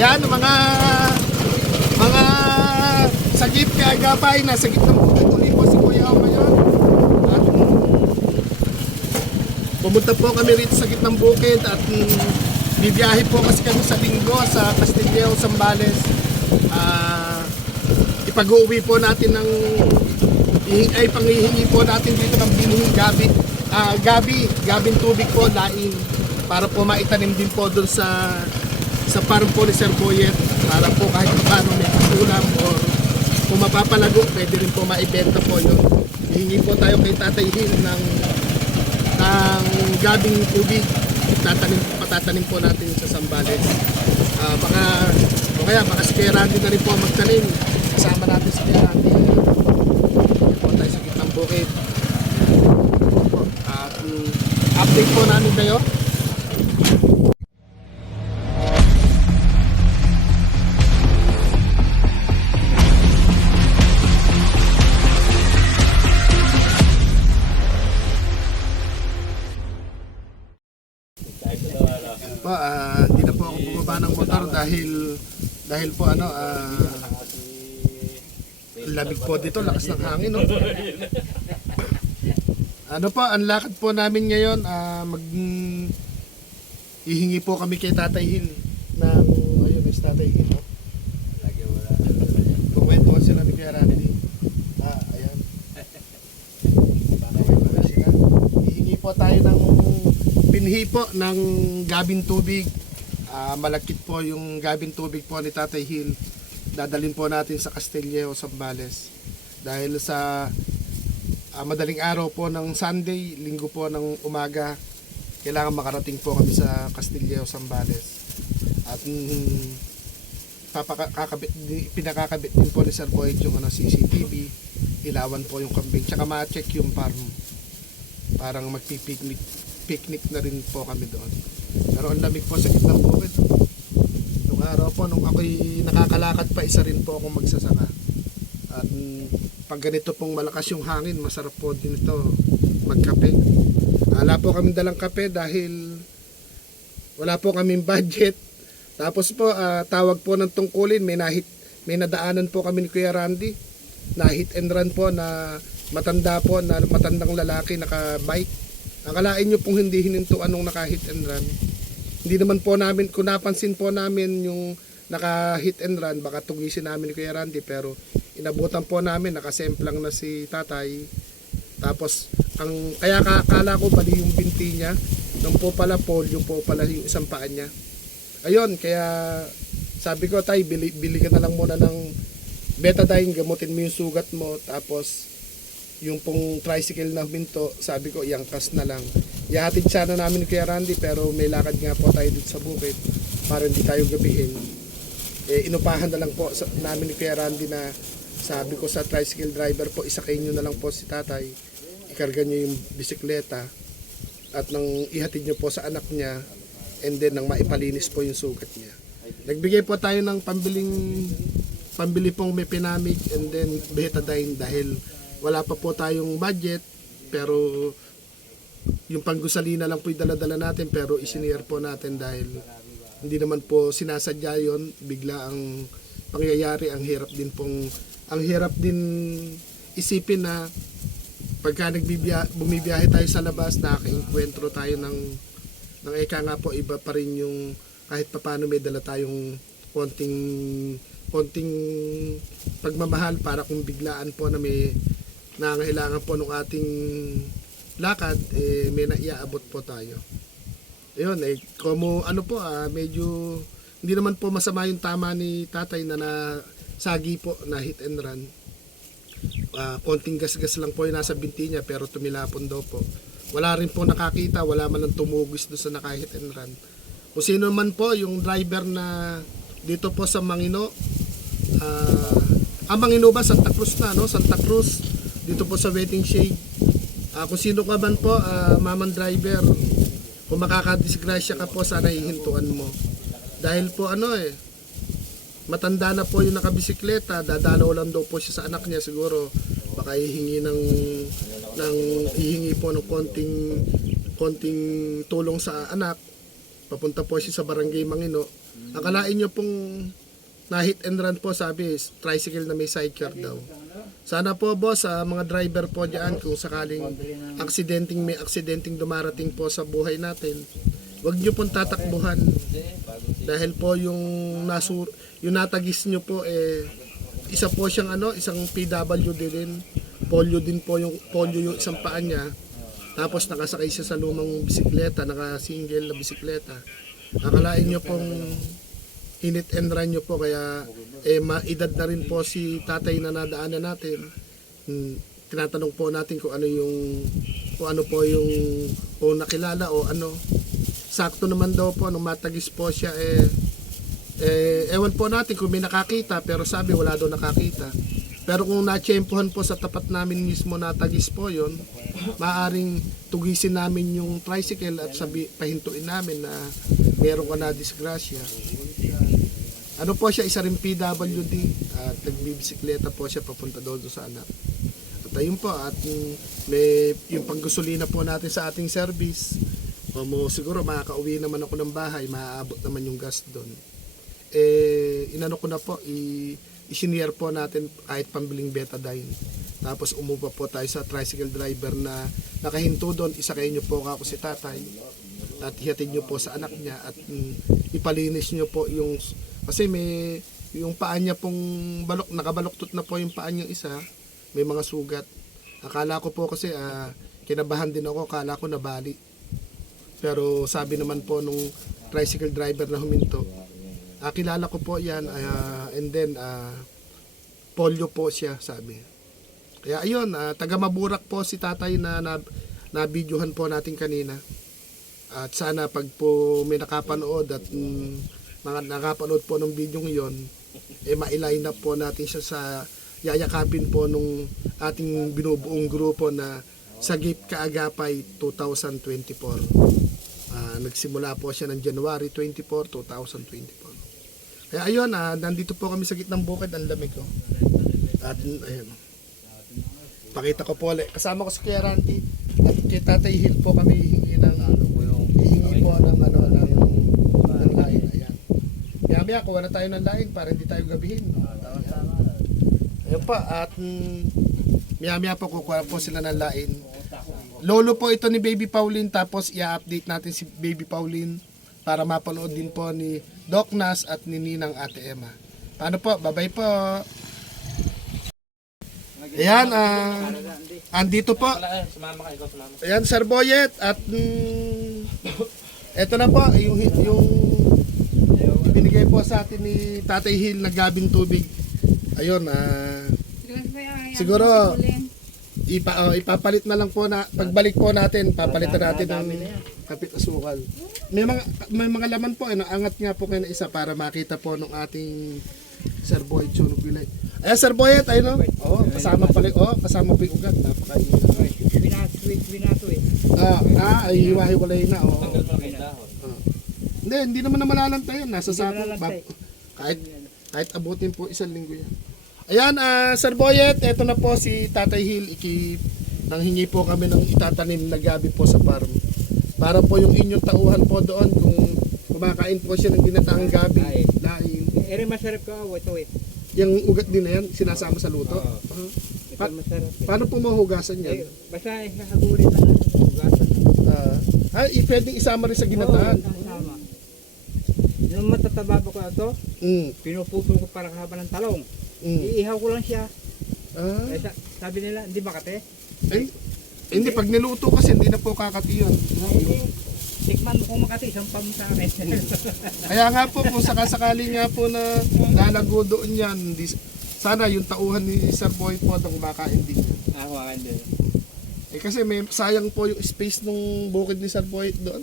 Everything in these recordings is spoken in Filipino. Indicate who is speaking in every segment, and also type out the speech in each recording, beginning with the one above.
Speaker 1: Yan, mga mga sagip kay Agapay, nasa gitna ng bukid uli po si Kuya Au ngayon. At pumunta po kami rito sa gitnang bukid at mm, bibiyahe po kasi kami sa linggo sa Castillejo, Zambales. Ah, ipag-uwi po natin ng ay panghihingi po natin dito ng binhing gabi ah gabi gabing tubig po laing para po maitanim din po doon sa sa farm po ni Sir Boyet para po kahit paano may ulam or kung mapapalago pwede rin po maibenta po yun. Hihingi po tayo kay Tatay Hill ng ng gabing tubig. Tatanim, patatanim po natin sa Sambales. Ah, baka o kaya baka si Kuya Randy na rin po magtanim. Kasama natin si Randy. Yan po tayo sa gitnang bukid. At mm, update po namin kayo po hindi na po ako bumaba ng motor dahil dahil po ano ah, lamig po dito lakas ng hangin no ano po ang lakad po namin ngayon ah, mag ihingi po kami kay Tatay Hill ng ayun is Tatay Hill no? Kukwentuhan sila ni Kuya Randy ah ayan. Hihingi po tayo ng pinhi po ng gabing tubig. Ah, malakit po yung gabing tubig po ni Tatay Hill. Dadalhin po natin sa Castillejo, Zambales. Dahil sa ah, madaling araw po ng Sunday, linggo po ng umaga, kailangan makarating po kami sa Castillejo, Zambales. At mm, papakakabit, pinakakabit din po ni Sir Boyd yung ano, CCTV, ilawan po yung kambing, tsaka ma-check yung farm. Parang magpipiknik picnic na rin po kami doon. Pero ang lamig po sa gitnang bukid. Nung araw po, nung ako'y nakakalakad pa, isa rin po akong magsasaka. At pag ganito pong malakas yung hangin, masarap po din ito magkape. Wala po kami dalang kape dahil wala po kaming budget. Tapos po, ah, tawag po ng tungkulin, may nahit, may nadaanan po kami ni Kuya Randy. Na hit and run po na matanda po, na matandang lalaki naka-bike. Akalain nyo pong hindi hinintuan nung naka-hit and run. Hindi naman po namin, kung napansin po namin yung naka-hit and run, baka tugisin namin ni Kuya Randy, pero inabutan po namin, nakasemplang na si tatay. Tapos, ang, kaya kakala ko bali yung binti niya, nung po pala polio po pala yung isang paa niya. Ayun, kaya sabi ko, tay, bili, bili ka na lang muna ng betadine, gamutin mo yung sugat mo, tapos yung pong tricycle na minto, sabi ko, iangkas na lang. Ihatid sana namin kay Randy, pero may lakad nga po tayo dito sa bukid para hindi tayo gabihin. Eh, inupahan na lang po sa, namin ni Kuya Randy na sabi ko sa tricycle driver po, isakay nyo na lang po si tatay. Ikarga nyo yung bisikleta at nang ihatid nyo po sa anak niya and then nang maipalinis po yung sugat niya. Nagbigay po tayo ng pambiling pambili pong mepinamic and then betadine dahil wala pa po tayong budget pero yung panggusalina lang po yung dala-dala natin pero isinare po natin dahil hindi naman po sinasadya yon bigla ang pangyayari ang hirap din pong ang hirap din isipin na pagka nagbibiya, bumibiyahe tayo sa labas nakaka-enkwentro tayo ng ng eka nga po iba pa rin yung kahit papaano may dala tayong konting konting pagmamahal para kung biglaan po na may nangangailangan po ng ating lakad eh may naiaabot po tayo. Ayun eh como ano po ah, medyo hindi naman po masama yung tama ni tatay na nasagi po na hit and run. Ah, konting gas-gas lang po yung nasa binti niya pero tumilapon daw po. Wala rin po nakakita wala man lang tumugis doon sa naka-hit and run. Kung sino man po yung driver na dito po sa Mangino ah ah, Mangino ba Santa Cruz na no? Santa Cruz dito po sa waiting shade. Ah, kung sino ka man po ah, mamang driver kung makakadisgrasya ka po sana hihintuan mo. Dahil po ano eh matanda na po yung nakabisikleta dadalaw lang daw po siya sa anak niya siguro. Baka hihingi ng ng hihingi po ng konting konting tulong sa anak. Papunta po siya sa barangay Mangino. Akalain nyo pong na hit and run po sabi, tricycle na may sidecar daw. Sana po boss, sa mga driver po diyan kung sakaling aksidenteng may aksidenteng dumarating po sa buhay natin, wag nyo pong tatakbuhan. Dahil po yung nasur yung natagis nyo po eh isa po siyang ano, isang PWD din. Polio din po yung polio yung isang paa niya. Tapos nakasakay siya sa lumang bisikleta, naka-single na bisikleta. Akalain nyo pong hinit and run nyo po kaya eh maedad na rin po si tatay na nadaanan natin. Hmm, tinatanong po natin kung ano yung kung ano po yung o nakilala o ano. Sakto naman daw po nung matagis po siya eh eh, ewan po natin kung may nakakita pero sabi wala daw nakakita. Pero kung natsyempohan po sa tapat namin mismo natagis po yon, maaring tugisin namin yung tricycle at sabi, pahintuin namin na meron ka na disgrasya. Ano po siya, isa rin PWD at nagbibisikleta po siya papunta doon sa anak. At ayun po, at may yung panggasolina po natin sa ating service, mo, siguro makakauwi naman ako ng bahay, maaabot naman yung gas doon. Eh inano ko na po i isinare po natin kahit pambiling betadine. Tapos umupa po tayo sa tricycle driver na nakahinto doon isakay niyo po ako si tatay. At hihatid niyo po sa anak niya at mm, ipalinis niyo po yung kasi may yung paa niya pong balok nakabaloktot na po yung paa niya isa may mga sugat akala ko po kasi ah, kinabahan din ako akala ko nabali pero sabi naman po nung tricycle driver na huminto Ah, kilala ko po yan ah, and then ah, polio po siya sabi. Kaya ayun, ah, taga Maburak po si tatay na na, na videohan po natin kanina. At sana pag po may nakapanood at mm, mga nakapanood po ng video yon eh mailine up po natin siya sa yayakapin po nung ating binubuong grupo na Sagip Kaagapay 2024. Ah, nagsimula po siya ng January 24, 2024. Kaya ayun, ah, nandito po kami sa gitnang bukid, ang lamig ko. At mm, ayun. Pakita ko po ulit. Kasama ko si Kuya Randy at kay Tatay Hill po kami hihingi ng hihingi po ng ano ng, ng lain. Ayan. Maya maya, kuha na tayo ng lain para hindi tayo gabihin. Ayun pa, at mm, po kukuha po sila ng lain. Lolo po ito ni Baby Pauline tapos i-update natin si Baby Pauline para mapanood din po ni Doc Nas at ni Ninang Ate Emma. Paano po? Bye-bye po. Ayan, ah, andito po. Ayan, Sir Boyet at mm, eto na po yung yung binigay po sa atin ni Tatay Hill na gabing tubig. Ayun, ah, Siguro, ipa, oh, ipapalit na lang po na pagbalik po natin, papalitan natin ng kapit asukal. May mga may mga laman po, ano, angat nga po kayo na isa para makita po ng ating Sir Boy Chunog Bilay. Ayan, Sir Boyet, ayun no? Oh, kasama pala, oh, kasama po yung ugat. Napakaingat.
Speaker 2: Binaswit, binato eh.
Speaker 1: Ah, ah, ay hiwa-hiwalay na, oh.
Speaker 3: Tanggal na kayo dahon.
Speaker 1: Hindi, hindi naman na malalantay yan. Nasa sako.
Speaker 2: malalantay.
Speaker 1: Bab- kahit, kahit abutin po isang linggo yan. Ayan, ah, Sir Boyet, eto na po si Tatay Hill. Iki, nanghingi po kami ng itatanim na gabi po sa farm. Para po yung inyong tauhan po doon kung kumakain po siya ng ginataang gabi.
Speaker 2: Lain. Ere masarap ka, ito eh.
Speaker 1: Yung ugat din na yan, sinasama sa luto.
Speaker 2: Oo.
Speaker 1: Ah,
Speaker 2: Ito
Speaker 1: Pa-
Speaker 2: eh.
Speaker 1: paano po mahugasan
Speaker 2: Eh,
Speaker 1: yan?
Speaker 2: basta ihagulin na lang. Hugasan.
Speaker 1: Ah, ay, pwedeng isama rin sa ginataan.
Speaker 2: Oo. Nung matataba ko ito,
Speaker 1: Mm,
Speaker 2: pinuputol ko para kahaba ng talong.
Speaker 1: mm.
Speaker 2: Iihaw ko lang siya.
Speaker 1: Ah,
Speaker 2: Eh, sa- sabi nila, hindi ba kate?
Speaker 1: ay, hindi, pag niluto kasi hindi na po kakati yun.
Speaker 2: Eh, tikman mo kung makati, isang pam sa akin.
Speaker 1: Kaya nga po, kung sakasakali nga po na lalago doon yan, di, sana yung tauhan ni Sir Boy po na kumakain din. yan.
Speaker 2: ah, wakan din.
Speaker 1: Eh kasi may sayang po yung space nung bukid ni Sir Boy doon.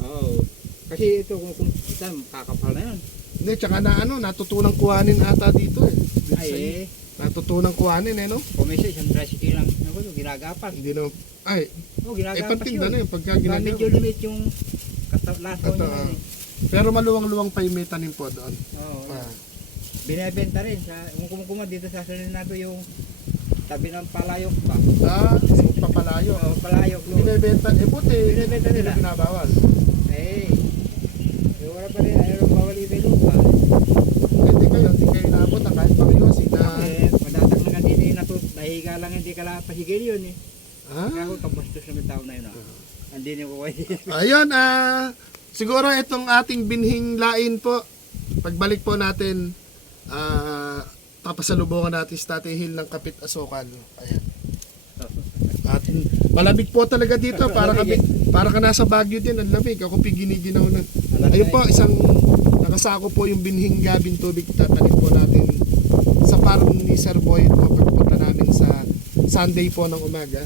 Speaker 2: Oo. Kasi ito, kung, kung isa, kakapal na yun.
Speaker 1: Hindi, tsaka na ano, natutunang kuhanin ata dito eh. Dito
Speaker 2: Ay,
Speaker 1: sa-
Speaker 2: eh.
Speaker 1: Natutunang kuhanin eh, no?
Speaker 2: Kumisa, isang tricycle lang. Ako, ginagapas.
Speaker 1: Hindi no. Ay,
Speaker 2: Oo,
Speaker 1: eh
Speaker 2: ginagapas
Speaker 1: pantinda na yun pagka
Speaker 2: Diba, medyo
Speaker 1: ginagawa.
Speaker 2: limit yung katalasaw
Speaker 1: Ito,
Speaker 2: niya.
Speaker 1: ah.
Speaker 2: eh.
Speaker 1: Pero maluwang-luwang pa yung may tanim po doon.
Speaker 2: Oo.
Speaker 1: Ah.
Speaker 2: Binebenta rin. Sa, kung kumukuma dito sa Salinado yung tabi ng palayok pa.
Speaker 1: Ah, papalayo.
Speaker 2: Oo, palayok. doon.
Speaker 1: Binibenta, eh buti.
Speaker 2: Binibenta pa rin, ayaw bawali may kayo,
Speaker 1: hindi
Speaker 2: kayo naabot
Speaker 1: na kahit
Speaker 2: pangyosi na... Eh, na din eh, nahiga lang, hindi ka lang pahigil yun eh.
Speaker 1: ah?
Speaker 2: ako, kabastos naman tao na yun ah. Andin yung.
Speaker 1: Ayun, ah, siguro itong ating binhing lain po, pagbalik po natin, ah, papasalubungan natin sa Tate Hill ng Kapit Asokal. Ayan. At malamig po talaga dito para kami eh. para ka nasa Baguio din ang lamig. Ako piginigin ako ng Ayun po, isang nakasako po yung binhing gabing tubig, tatanim po natin sa farm ni Sir Boy po pagpunta namin sa Sunday po ng umaga.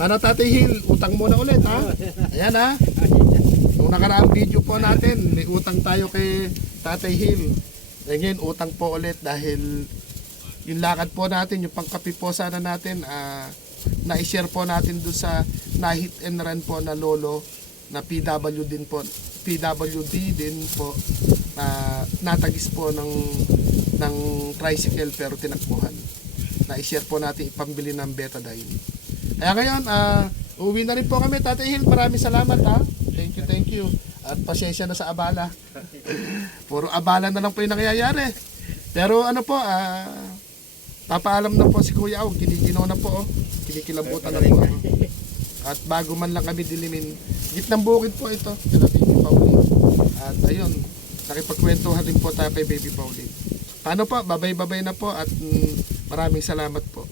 Speaker 1: Para Tatay Hill, utang muna ulit ha. Ayan ha. Nung nakaraang video po natin, may utang tayo kay Tatay Hill. Ngayon, utang po ulit dahil yung lakad po natin, yung pangkapi po sana natin, ah, na-share po natin doon sa na-hit and run po na lolo na PW din po, PWD din po na natagis po ng ng tricycle pero tinakbuhan. Na-share po natin ipambili ng betadine. Kaya ngayon, ah, uwi na rin po kami, Tatay Hill. Maraming salamat ha. Thank you, thank you. At pasensya na sa abala. Puro abala na lang po yung nangyayari. Pero ano po, ah, papaalam na po si Kuya Aw. Giniginaw na po. Oh. Kinikilabutan na po. At bago man lang kami dilimin, gitnang bukid po ito. Pauline. At ayun, nakipagkwentuhan din po tayo kay Baby Pauline. Paano po? Babay-babay na po at mm, maraming salamat po.